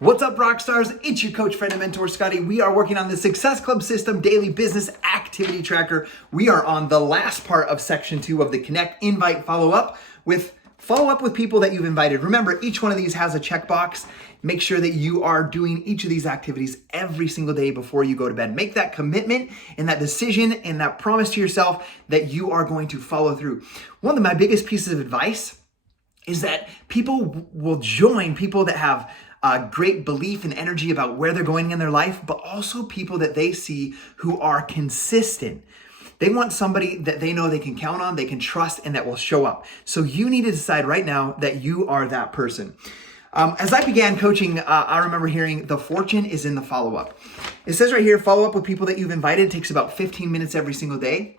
What's up, rock stars? It's your coach, friend, and mentor, Scotty. We are working on the Success Club System Daily Business Activity Tracker. We are on the last part of section 2 of the Connect, Invite, Follow Up with people that you've invited. Remember, each one of these has a checkbox. Make sure that you are doing each of these activities every single day before you go to bed. Make that commitment and that decision and that promise to yourself that you are going to follow through. One of my biggest pieces of advice is that people will join people that have great belief and energy about where they're going in their life, but also people that they see who are consistent. They want somebody that they know they can count on, they can trust, and that will show up. So you need to decide right now that you are that person. As I began coaching, I remember hearing the fortune is in the follow-up. It says right here, follow up with people that you've invited. It takes about 15 minutes every single day.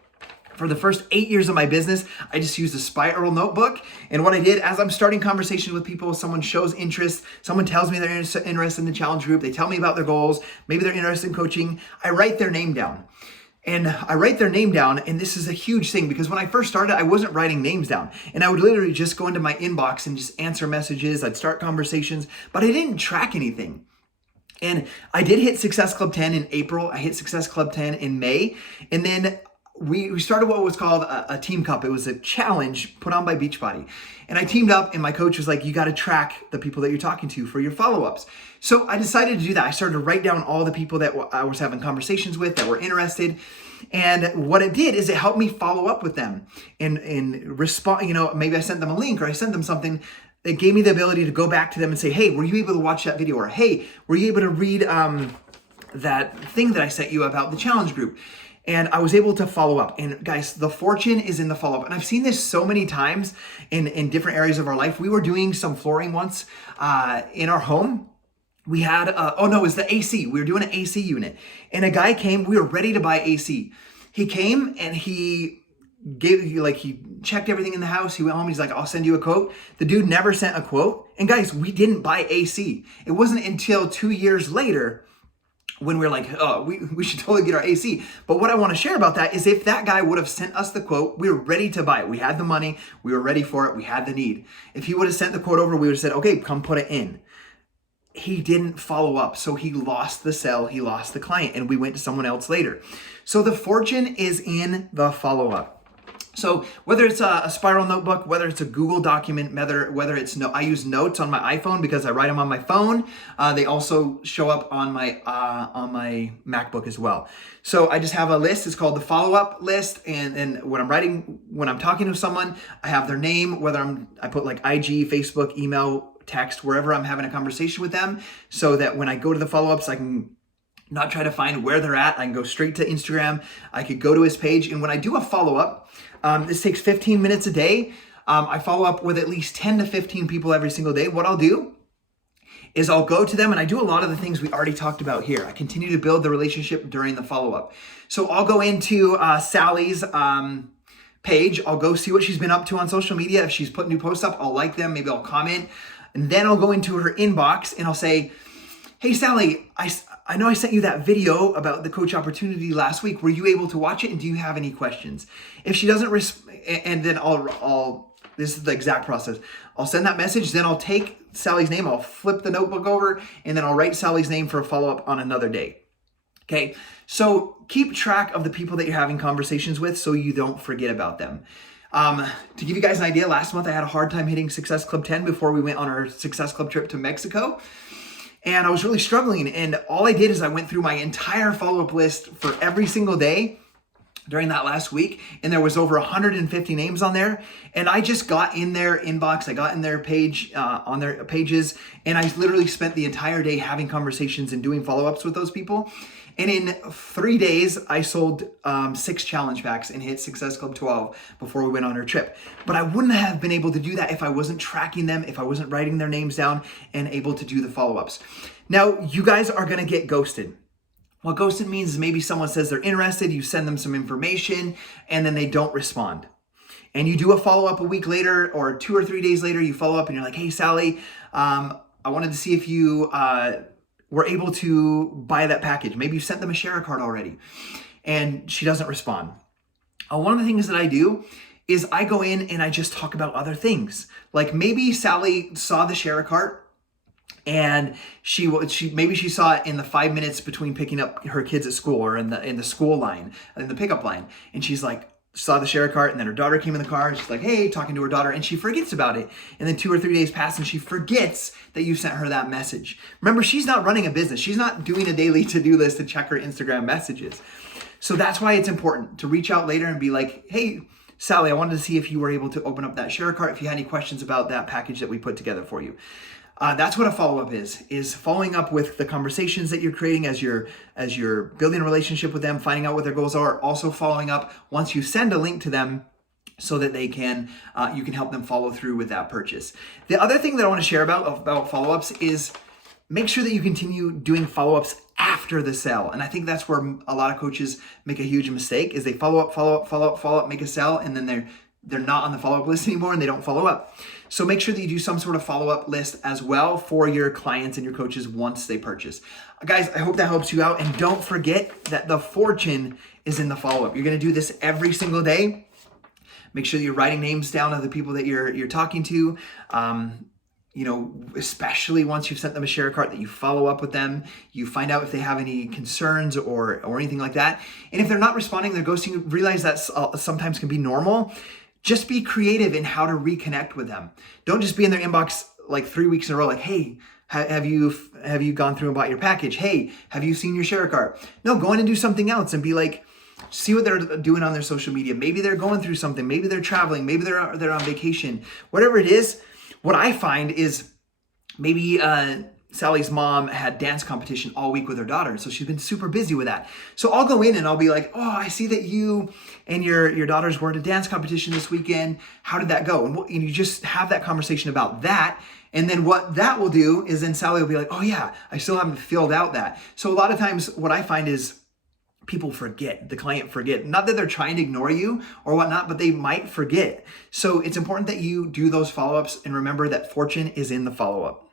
For the first 8 years of my business, I just used a spiral notebook. And what I did as I'm starting conversations with people, someone shows interest, someone tells me they're interested in the challenge group, they tell me about their goals, maybe they're interested in coaching, I write their name down. And this is a huge thing because when I first started, I wasn't writing names down. And I would literally just go into my inbox and just answer messages, I'd start conversations, but I didn't track anything. And I did hit Success Club 10 in April, I hit Success Club 10 in May, and then we started what was called a team cup. It was a challenge put on by Beachbody. And I teamed up and my coach was like, you got to track the people that you're talking to for your follow-ups. So I decided to do that. I started to write down all the people that I was having conversations with that were interested. And what it did is it helped me follow up with them and respond. Maybe I sent them a link or I sent them something that gave me the ability to go back to them and say, hey, were you able to watch that video? Or hey, were you able to read that thing that I sent you about the challenge group? And I was able to follow up. And guys, the fortune is in the follow-up. And I've seen this so many times in different areas of our life. We were doing some flooring once in our home. We had, it was the AC. We were doing an AC unit. And a guy came, we were ready to buy AC. He came and he checked everything in the house. He went home, he's like, I'll send you a quote. The dude never sent a quote. And guys, we didn't buy AC. It wasn't until 2 years later when we were like, oh, we should totally get our AC. But what I want to share about that is if that guy would have sent us the quote, we were ready to buy it. We had the money, we were ready for it, we had the need. If he would have sent the quote over, we would have said, okay, come put it in. He didn't follow up, so he lost the sale, he lost the client, and we went to someone else later. So the fortune is in the follow-up. So whether it's a spiral notebook, whether it's a Google document, whether it's I use notes on my iPhone because I write them on my phone. They also show up on my MacBook as well. So I just have a list. It's called the follow-up list. And when I'm talking to someone, I have their name, whether I put like IG, Facebook, email, text, wherever I'm having a conversation with them, so that when I go to the follow-ups, I can not try to find where they're at. I can go straight to Instagram. I could go to his page. And when I do a follow-up, this takes 15 minutes a day. I follow up with at least 10 to 15 people every single day. What I'll do is I'll go to them and I do a lot of the things we already talked about here. I continue to build the relationship during the follow-up. So I'll go into Sally's page. I'll go see what she's been up to on social media. If she's put new posts up, I'll like them. Maybe I'll comment. And then I'll go into her inbox and I'll say, hey, Sally, I know I sent you that video about the coach opportunity last week. Were you able to watch it? And do you have any questions? If she doesn't and then this is the exact process. I'll send that message. Then I'll take Sally's name. I'll flip the notebook over and then I'll write Sally's name for a follow-up on another day. Okay. So keep track of the people that you're having conversations with so you don't forget about them. To give you guys an idea, last month I had a hard time hitting Success Club 10 before we went on our Success Club trip to Mexico. And I was really struggling. And all I did is I went through my entire follow-up list for every single day during that last week. And there was over 150 names on there. And I just got in their inbox. I got in their page, on their pages. And I literally spent the entire day having conversations and doing follow-ups with those people. And in 3 days, I sold 6 challenge packs and hit Success Club 12 before we went on our trip. But I wouldn't have been able to do that if I wasn't tracking them, if I wasn't writing their names down and able to do the follow-ups. Now, you guys are going to get ghosted. What ghosted means is maybe someone says they're interested, you send them some information, and then they don't respond. And you do a follow-up a week later or 2 or 3 days later, you follow up and you're like, hey, Sally, I wanted to see if you were able to buy that package. Maybe you sent them a share card already and she doesn't respond. One of the things that I do is I go in and I just talk about other things. Like maybe Sally saw the share cart And she saw it in the 5 minutes between picking up her kids at school, or in the school line, in the pickup line. And she's like, saw the share cart, and then her daughter came in the car, and she's like, hey, talking to her daughter, and she forgets about it. And then 2 or 3 days pass, and she forgets that you sent her that message. Remember, she's not running a business. She's not doing a daily to-do list to check her Instagram messages. So that's why it's important to reach out later and be like, hey, Sally, I wanted to see if you were able to open up that share cart, if you had any questions about that package that we put together for you. That's what a follow-up is following up with the conversations that you're creating as you're building a relationship with them, finding out what their goals are, also following up once you send a link to them so that they can you can help them follow through with that purchase. The other thing that I want to share about follow-ups is make sure that you continue doing follow-ups after the sale. And I think that's where a lot of coaches make a huge mistake, is they follow up, make a sale, and then they're not on the follow-up list anymore and they don't follow up. So make sure that you do some sort of follow-up list as well for your clients and your coaches once they purchase. Guys, I hope that helps you out. And don't forget that the fortune is in the follow-up. You're gonna do this every single day. Make sure that you're writing names down of the people that you're talking to. Especially once you've sent them a share cart, that you follow up with them, you find out if they have any concerns or anything like that. And if they're not responding, they're ghosting, realize that sometimes can be normal. Just be creative in how to reconnect with them. Don't just be in their inbox like 3 weeks in a row, like, hey, have you gone through and bought your package? Hey, have you seen your share cart? No, go in and do something else and be like, see what they're doing on their social media. Maybe they're going through something. Maybe they're traveling. Maybe they're on vacation. Whatever it is, what I find is maybe Sally's mom had dance competition all week with her daughter, so she's been super busy with that. So I'll go in and I'll be like, oh, I see that you and your daughters were at a dance competition this weekend. How did that go? And you just have that conversation about that. And then what that will do is then Sally will be like, oh yeah, I still haven't filled out that. So a lot of times what I find is people forget, the client forget. Not that they're trying to ignore you or whatnot, but they might forget. So it's important that you do those follow-ups and remember that fortune is in the follow-up.